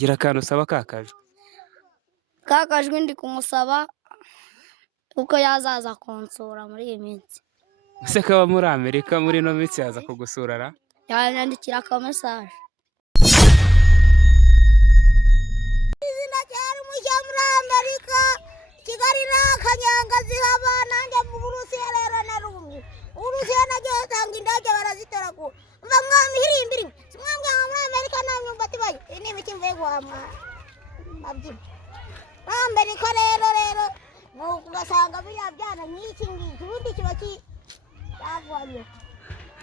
gira akantu usaba kakajwe. Kakajwe ndi kumusaba uko yazaza kunsura muri iyi minsi. Ese kaba muri Amerika muri ino minsi yaza kugusura ra? Yanyandikira akamesaje. Izina cyari mushya muri Amerika, Kigali na Kanyanga zihaba, nanjye mu Burusiya rero narumye. Uburusiya nagiye tanga indege barazitoragura. Mva mwami hirimbiri, simwambwe muri Amerika nta myumbati bayo. Ini ibiki mvuye guhamwa. Mabyi. Amerika rero ugasanga biriya byana nk'iki ngiki ubundi kiba cyavanye.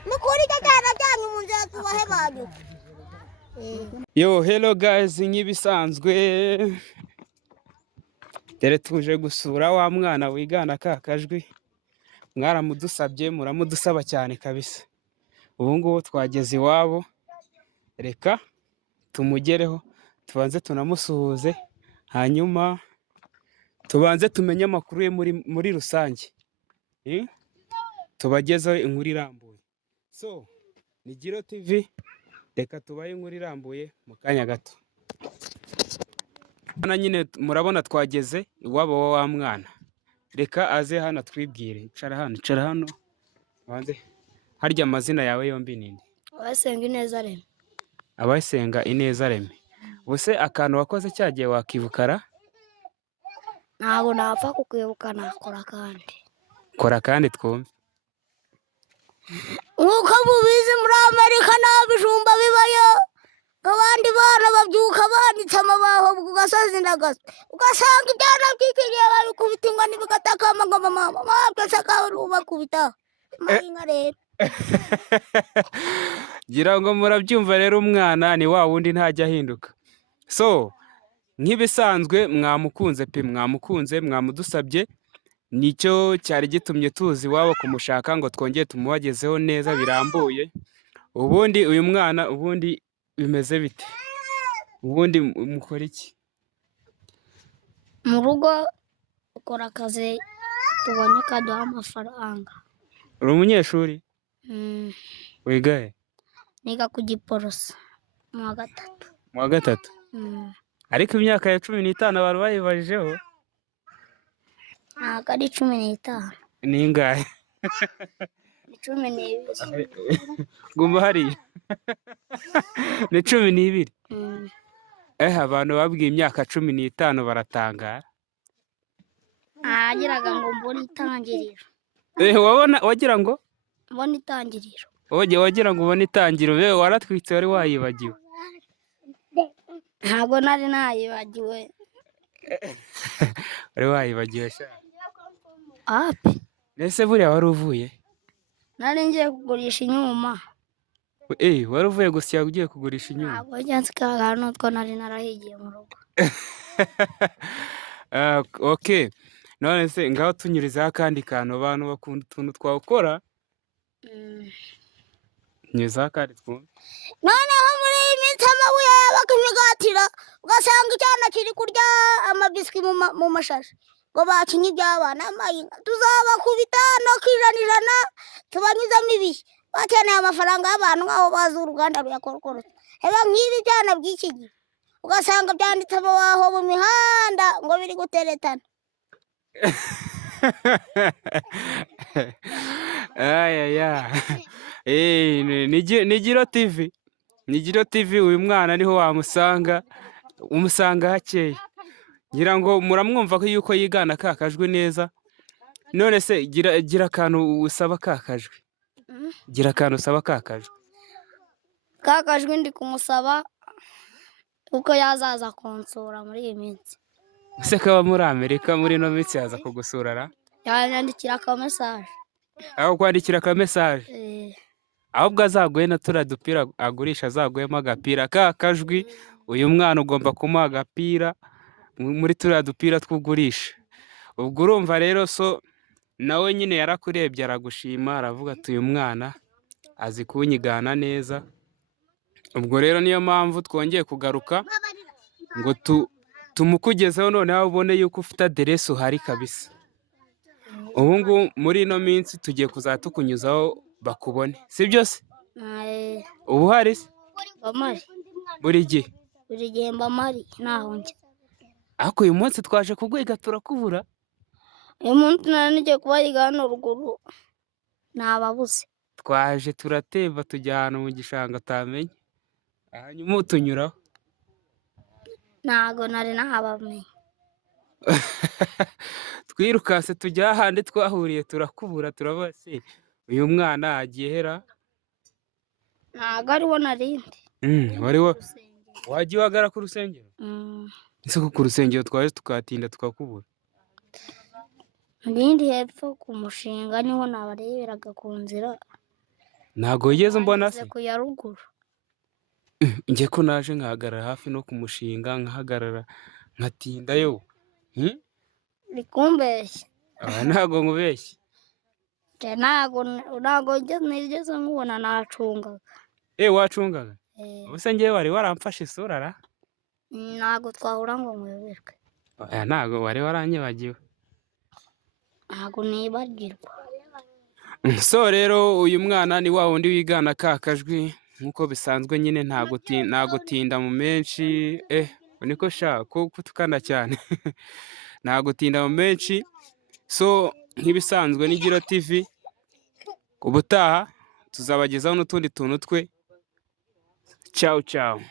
Mukuri cyo cyana byanyu mu nzira tubahe banyu. Yo, hello guys, nk'ibisanzwe dere tuje gusura wa mwana wigana kakajwi. Mwaramudusabye muramudusaba cyane kabisa. Ubu ngubu twageze iwabo, reka tumugereho tubanze tunamusuhuze, hanyuma tubanze tumenye amakuru ye muri rusange, tubagezeho inkuru irambuye. So ni Giro TV, reka tubaye inkuru irambuye mu kanya gato. Nyine murabona twageze iwabo wa mwana, reka aze hano twibwire. Icara hano banze. Harya amazina yawe yombi ninde? Abasenga Ineza Reme. Abasenga Ineza Reme. Buse akantu wakoze cyagiye wakibukara? Ntabwo napfa kukwibuka, nakora kandi. Kora kandi twumve. Nkuko mubizi muri Amerika nta bijumba bibayo, abandi bana babyuka banditse amabaho ku gasozi ndagaso, ugasanga ibyana by'ikigiye babikubita ingwa n'ibigatakama ngo mama byose akawe ubakubita inka rero. Gira ngo murabyumva rero, umwana ni wa wundi ntajya ahinduka. So nk'ibisanzwe mwamukunze pe, mwamudusabye, nicyo cyari gitumye tuzi iwabo kumushaka ngo twongere tumubagezeho neza birambuye. Ubundi uyu mwana ubundi bimeze bite? Ubundi mukora iki? Mu rugo ukora akazi tubonye kaduha amafaranga. Uri umunyeshuri? Wiga he? Niga ku Giporoso mu wa gatatu. Mu wa gatatu? Ariko imyaka ya 15 abantu bayibajijeho. Ntabwo ari 15. Ni ingahe? 12. Gumba hariya. Ni 12. Abantu babwiye imyaka 15 baratangara. Agiraga ngo mbone itangiriro. Wagira ngo? Mbone itangiriro. Wagira ngo ubone itangiriro, wewe waratwitse wari wayibagiwe. Ntabwo nari nayibagiwe. Wari wayibagiwe sha. Ape. Nese buriya wari uvuye? Nari ngiye kugurisha inyuma. Wari uvuye gusya ugiye kugurisha inyuma? Ntabwo njyanze kagano two nari narahigiye mu rugo. Okay. None se ngaho tunyurizaho akandi kantu, abantu bakunda utuntu twawukora. Nyuzaho kandi twumve. Noneho muri iyi minsi amabuye bakimigatira, ugasanga icyana kiri kurya amabiswi mu mashashi ngo bakinye iby'abana. Tuzabakubita no kwijanijana tubanyuzamo ibihe, bakeneye amafaranga y'abantu nk'aho bazi uruganda ruyakorokoroza. Heba nk'ibi byana by'iki gihe ugasanga byanditse aho mu mihanda ngo biri guteretana. Ni Giro TV. Ni Giro TV, uyu mwana niho wamusanga, umusanga hakeya. Ngira ngo muramwumva ko yuko yigana kakajwe neza. None se gira akantu usaba kakajwe. Gira akantu usaba kakajwe. Kakajwe ndi kumusaba uko yazaza kunsura muri iyi minsi. Ese kaba muri Amerika muri ino minsi yaza kugusura ra? Yanyandikira akamesaje. Aho kwandikira akamesaje? Ahubwo azaguhe na turiya dupira agurisha, azaguhemo agapira kakajwi. Uyu mwana ugomba kumuha agapira muri turiya dupira twugurisha. Ubwo urumva rero, so nawe nyine yarakurebye aragushima, aravuga ati uyu mwana azi kunyigana neza. Ubwo rero niyo mpamvu twongeye kugaruka ngo tumukugezeho, noneho ubone yuko ufite aderesi uhari kabisa. Ubu ngubu muri ino minsi tugiye kuzatukunyuzaho bakubone, si byo se? Ubu hari se? Bamari. Buri gihe? buri gihe mba mpari ntaho njya. ariko uyu munsi twaje kugwiga turakubura. Uyu munsi nari nigiye kubahiga hano ruguru nababuze. Twaje turatemba tujya ahantu mu gishanga utamenye, hanyuma utunyuraho. Ntago nari nahabamenye. Twirukase tujya ahandi twahuriye turakubura, turavuga se uyu mwana agiye hera. Ntago ariho narindi. Wariho wagiye uhagara ku rusengero? Ese ko ku rusengero twaje tukahatinda tukakubura? Narindi hepfo ku mushinga niho nabareberaga ku nzira. Ntago wigeze umbona se? Nageze ku ya ruguru. Njye ko naje nkahagarara hafi no ku mushinga nkahagarara nkatindayo. Uri kumbeshya. Ntago nkubeshye. Ntago nigeze nkubona nacungaga. Wacungaga? Ubuse njyewe wari waramfashe isura ra? Ntago twahura ngo nkuyoberwe. Ntago wari waranyibagiwe. Ntago nibagirwa. So rero uyu mwana ni wa wundi wigana ka kajwi nk'uko bisanzwe nyine ntago tinda mu menshi. Niko sha ko kutukana cyane. Ntago tinda mu menshi. So nk'ibisanzwe ni Giro TV, ubutaha tuzabagezaho n'utundi tuntu twe. Ciao ciao.